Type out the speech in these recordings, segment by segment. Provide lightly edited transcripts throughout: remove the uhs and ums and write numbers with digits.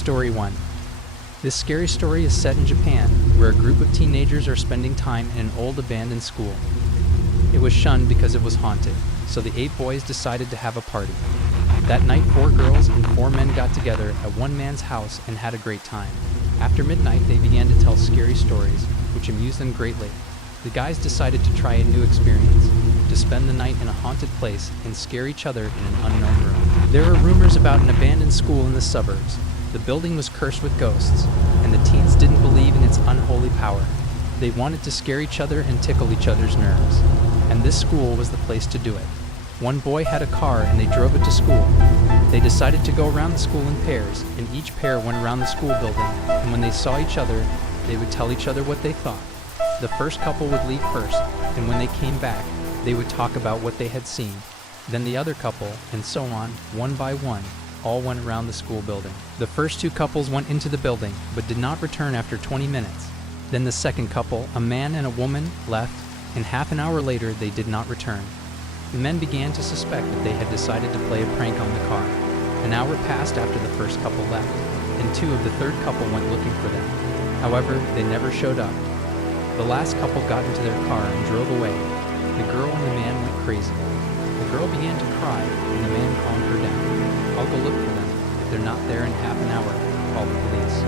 Story 1. This scary story is set in Japan, where a group of teenagers are spending time in an old abandoned school. It was shunned because it was haunted, so the 8 boys decided to have a party. That night, 4 girls and 4 men got together at one man's house and had a great time. After midnight, they began to tell scary stories, which amused them greatly. The guys decided to try a new experience, to spend the night in a haunted place and scare each other in an unknown room. There were rumors about an abandoned school in the suburbs. The building was cursed with ghosts, and the teens didn't believe in its unholy power. They wanted to scare each other and tickle each other's nerves, and this school was the place to do it. One boy had a car and they drove it to school. They decided to go around the school in pairs, and each pair went around the school building, and when they saw each other, they would tell each other what they thought. The first couple would leave first, and when they came back, they would talk about what they had seen. Then the other couple, and so on, one by one, all went around the school building. The first 2 couples went into the building, but did not return after 20 minutes. Then the second couple, a man and a woman, left, and half an hour later they did not return. The men began to suspect that they had decided to play a prank on the car. An hour passed after the first couple left, and 2 of the third couple went looking for them. However, they never showed up. The last couple got into their car and drove away. The girl and the man went crazy. The girl began to cry, and the man calmed her down. "I'll go look for them. If they're not there in half an hour, call the police."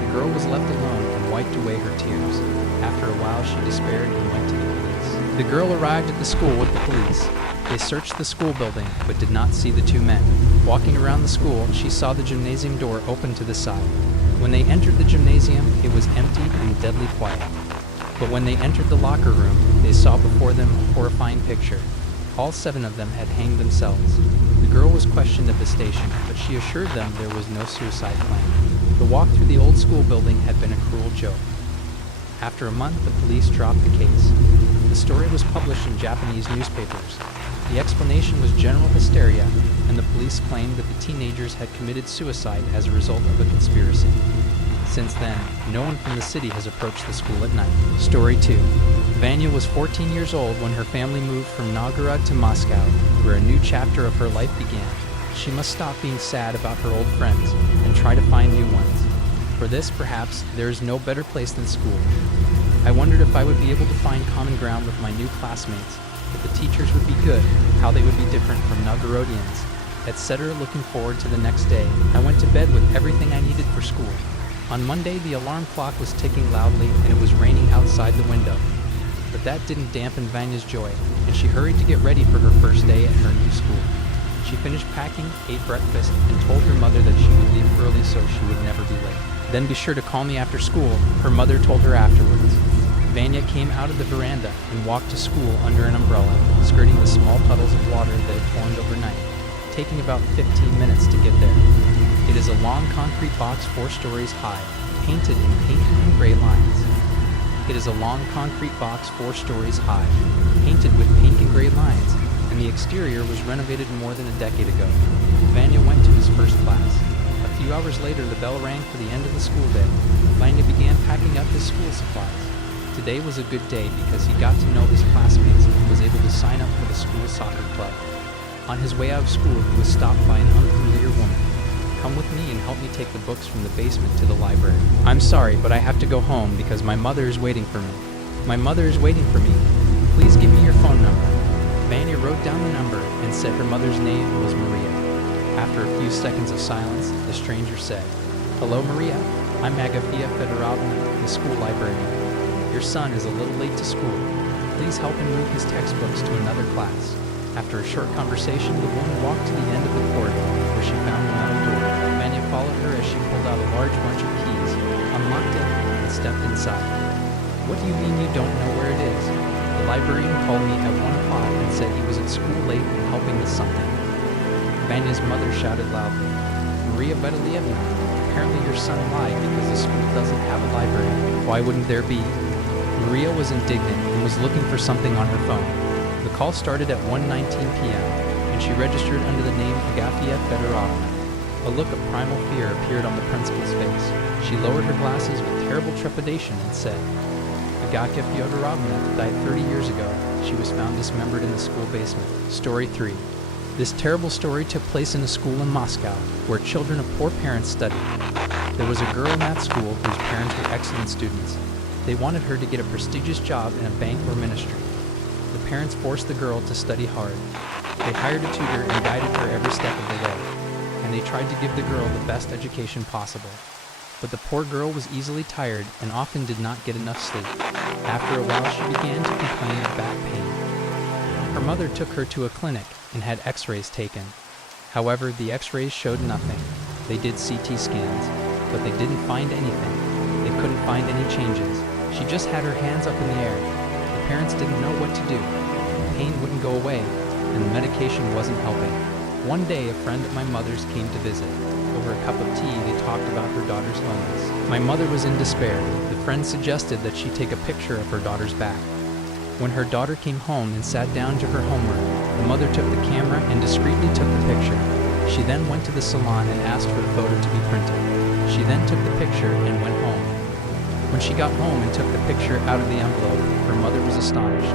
The girl was left alone and wiped away her tears. After a while, she despaired and went to the police. The girl arrived at the school with the police. They searched the school building, but did not see the 2 men. Walking around the school, she saw the gymnasium door open to the side. When they entered the gymnasium, it was empty and deadly quiet. But when they entered the locker room, they saw before them a horrifying picture. All 7 of them had hanged themselves. The girl was questioned at the station, but she assured them there was no suicide plan. The walk through the old school building had been a cruel joke. After a month, the police dropped the case. The story was published in Japanese newspapers. The explanation was general hysteria, and the police claimed that the teenagers had committed suicide as a result of a conspiracy. Since then, no one from the city has approached the school at night. Story 2. Vanya was 14 years old when her family moved from Novgorod to Moscow, where a new chapter of her life began. She must stop being sad about her old friends and try to find new ones. For this, perhaps, there is no better place than school. I wondered if I would be able to find common ground with my new classmates, if the teachers would be good, how they would be different from Novgorodians, etc. Looking forward to the next day, I went to bed with everything I needed for school. On Monday, the alarm clock was ticking loudly and it was raining outside the window. But that didn't dampen Vanya's joy, and she hurried to get ready for her first day at her new school. She finished packing, ate breakfast, and told her mother that she would leave early so she would never be late. "Then be sure to call me after school," her mother told her afterwards. Vanya came out of the veranda and walked to school under an umbrella, skirting the small puddles of water that had formed overnight, taking about 15 minutes to get there. It is a long concrete box 4 stories high, painted in pink and gray lines. It is a long concrete box 4 stories high, painted with pink and gray lines, and the exterior was renovated more than a decade ago. Vanya went to his first class. A few hours later, the bell rang for the end of the school day. Vanya began packing up his school supplies. Today was a good day because he got to know his classmates and was able to sign up for the school soccer club. On his way out of school, he was stopped by an unfamiliar woman. "Come with me and help me take the books from the basement to the library." "I'm sorry, but I have to go home because my mother is waiting for me." "My mother is waiting for me. Please give me your phone number." Vanya wrote down the number and said her mother's name was Maria. After a few seconds of silence, the stranger said, "Hello, Maria. I'm Agafia Fedorovna, the school librarian. Your son is a little late to school. Please help him move his textbooks to another class." After a short conversation, the woman walked to the end of the corridor, where she found a metal door. Vanya followed her as she pulled out a large bunch of keys, unlocked it, and stepped inside. "What do you mean you don't know where it is? The librarian called me at 1 o'clock and said he was at school late and helping with something." Vanya's mother shouted loudly, "Maria Betalievna, apparently your son lied because the school doesn't have a library. Why wouldn't there be?" Maria was indignant and was looking for something on her phone. The call started at 1:19 p.m., and she registered under the name Agafia Fedorovna. A look of primal fear appeared on the principal's face. She lowered her glasses with terrible trepidation and said, "Agafia Fedorovna died 30 years ago. She was found dismembered in the school basement." Story 3. This terrible story took place in a school in Moscow, where children of poor parents studied. There was a girl in that school whose parents were excellent students. They wanted her to get a prestigious job in a bank or ministry. The parents forced the girl to study hard. They hired a tutor and guided her every step of the way, and they tried to give the girl the best education possible. But the poor girl was easily tired and often did not get enough sleep. After a while, she began to complain of back pain. Her mother took her to a clinic and had x-rays taken. However, the x-rays showed nothing. They did CT scans, but they didn't find anything. They couldn't find any changes. She just had her hands up in the air. The parents didn't know what to do. The pain wouldn't go away, and the medication wasn't helping. One day, a friend of my mother's came to visit. Over a cup of tea, they talked about her daughter's illness. My mother was in despair. The friend suggested that she take a picture of her daughter's back. When her daughter came home and sat down to her homework, the mother took the camera and discreetly took the picture. She then went to the salon and asked for the photo to be printed. She then took the picture and went home. When she got home and took the picture out of the envelope, her mother was astonished.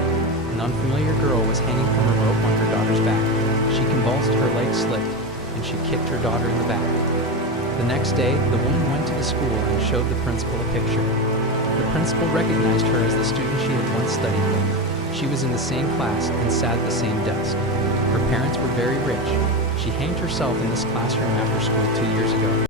An unfamiliar girl was hanging from a rope on her daughter's back. She convulsed, her legs slipped, and she kicked her daughter in the back. The next day, the woman went to the school and showed the principal a picture. The principal recognized her as the student she had once studied with. She was in the same class and sat at the same desk. Her parents were very rich. She hanged herself in this classroom after school 2 years ago.